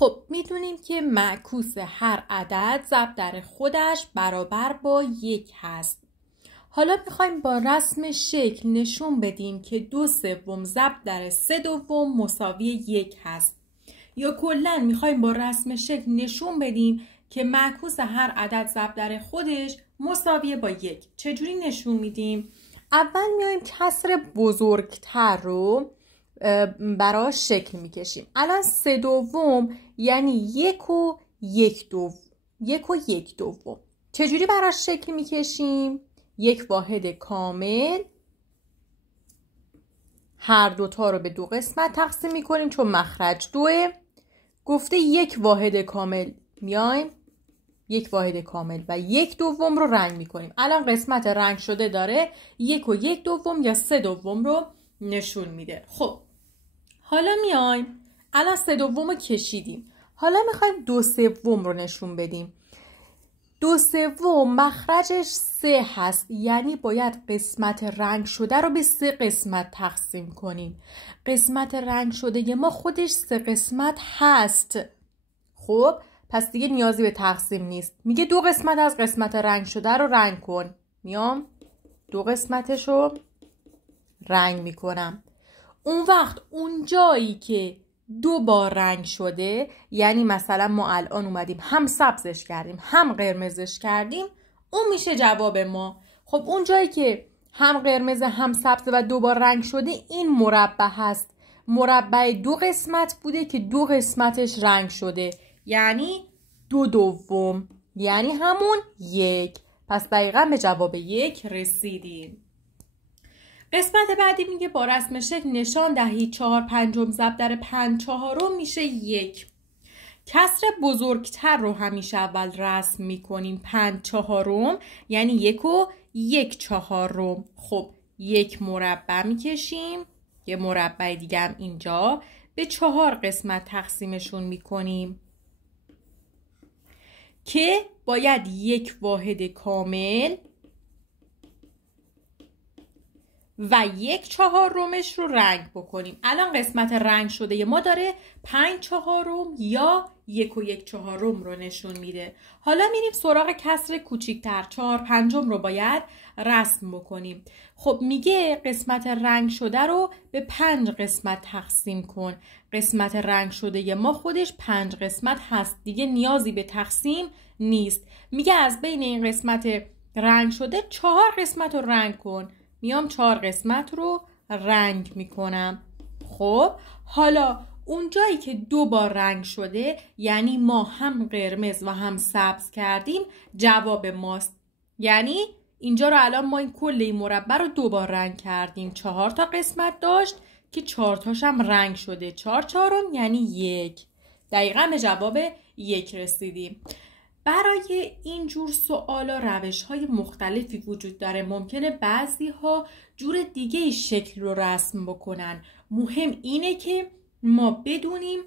خب میدونیم که معکوس هر عدد ضرب در خودش برابر با 1 هست. حالا میخوایم با رسم شکل نشون بدیم که 2/3 ضرب در 3/2 مساوی 1 هست. یا کلاً میخوایم با رسم شکل نشون بدیم که معکوس هر عدد ضرب در خودش مساویه با 1. چجوری نشون میدیم؟ اول میایم کسر بزرگتر رو براش شکل میکشیم. الان 3/2 یعنی 1 و 1/2. چجوری براش شکل میکشیم؟ یک واحد کامل، هر دوتا رو به 2 قسمت تقسیم میکنیم چون مخرج 2. گفته یک واحد کامل، میایم یک واحد کامل و 1/2 رو رنگ میکنیم. الان قسمت رنگ شده داره 1 و 1/2 یا 3/2 رو نشون میده. خب حالا میایم الان 3/2 رو کشیدیم. حالا میخوایم 2/3 رو نشون بدیم. 2/3 مخرجش 3 هست، یعنی باید قسمت رنگ شده رو به 3 قسمت تقسیم کنیم. قسمت رنگ شده ما خودش 3 قسمت هست. خب پس دیگه نیازی به تقسیم نیست. میگه 2 قسمت از قسمت رنگ شده رو رنگ کن. میام 2 قسمتش رو رنگ میکنم. اون وقت اون جایی که 2 بار رنگ شده، یعنی مثلا ما الان اومدیم هم سبزش کردیم هم قرمزش کردیم، اون میشه جواب ما. خب اون جایی که هم قرمز هم سبز و 2 بار رنگ شده این مربع هست. مربع 2 قسمت بوده که 2 قسمتش رنگ شده، یعنی 2/2، یعنی همون 1. پس دقیقاً به جواب 1 رسیدیم. قسمت بعدی میگه با رسم شکل نشان دهید 4/5 ضرب در 5/4 میشه 1. کسر بزرگتر رو همیشه اول رسم میکنیم. 5/4 یعنی 1 و 1/4. خب 1 مربع میکشیم، یه مربع دیگه هم اینجا، به 4 قسمت تقسیمشون میکنیم که باید 1 واحد کامل و 1/4 رو رنگ بکنیم. الان قسمت رنگ شده ما داره 5/4 یا 1 و 1/4 رو نشون میده. حالا میریم سراغ کسر کوچیکتر. 4/5 رو باید رسم بکنیم. خب میگه قسمت رنگ شده رو به 5 قسمت تقسیم کن. قسمت رنگ شده ما خودش 5 قسمت هست، دیگه نیازی به تقسیم نیست. میگه از بین این قسمت رنگ شده 4 قسمت رو رنگ کن. میام 4 قسمت رو رنگ میکنم. خب حالا اون جایی که 2 بار رنگ شده، یعنی ما هم قرمز و هم سبز کردیم، جواب ماست. یعنی اینجا رو الان ما این کل این مربع رو 2 بار رنگ کردیم. 4 تا قسمت داشت که 4 تاش هم رنگ شده. 4/4 یعنی 1. دقیقاً به جواب 1 رسیدیم. برای این جور سوالا روش‌های مختلفی وجود داره. ممکنه بعضی‌ها جور دیگه شکل رو رسم بکنن. مهم اینه که ما بدونیم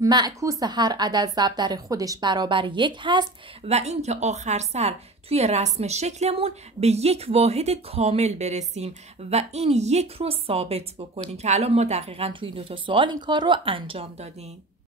معکوس هر عدد ضرب در خودش برابر 1 هست و اینکه آخر سر توی رسم شکلمون به 1 واحد کامل برسیم و این 1 رو ثابت بکنیم که الان ما دقیقاً توی این 2 تا سوال این کار رو انجام دادیم.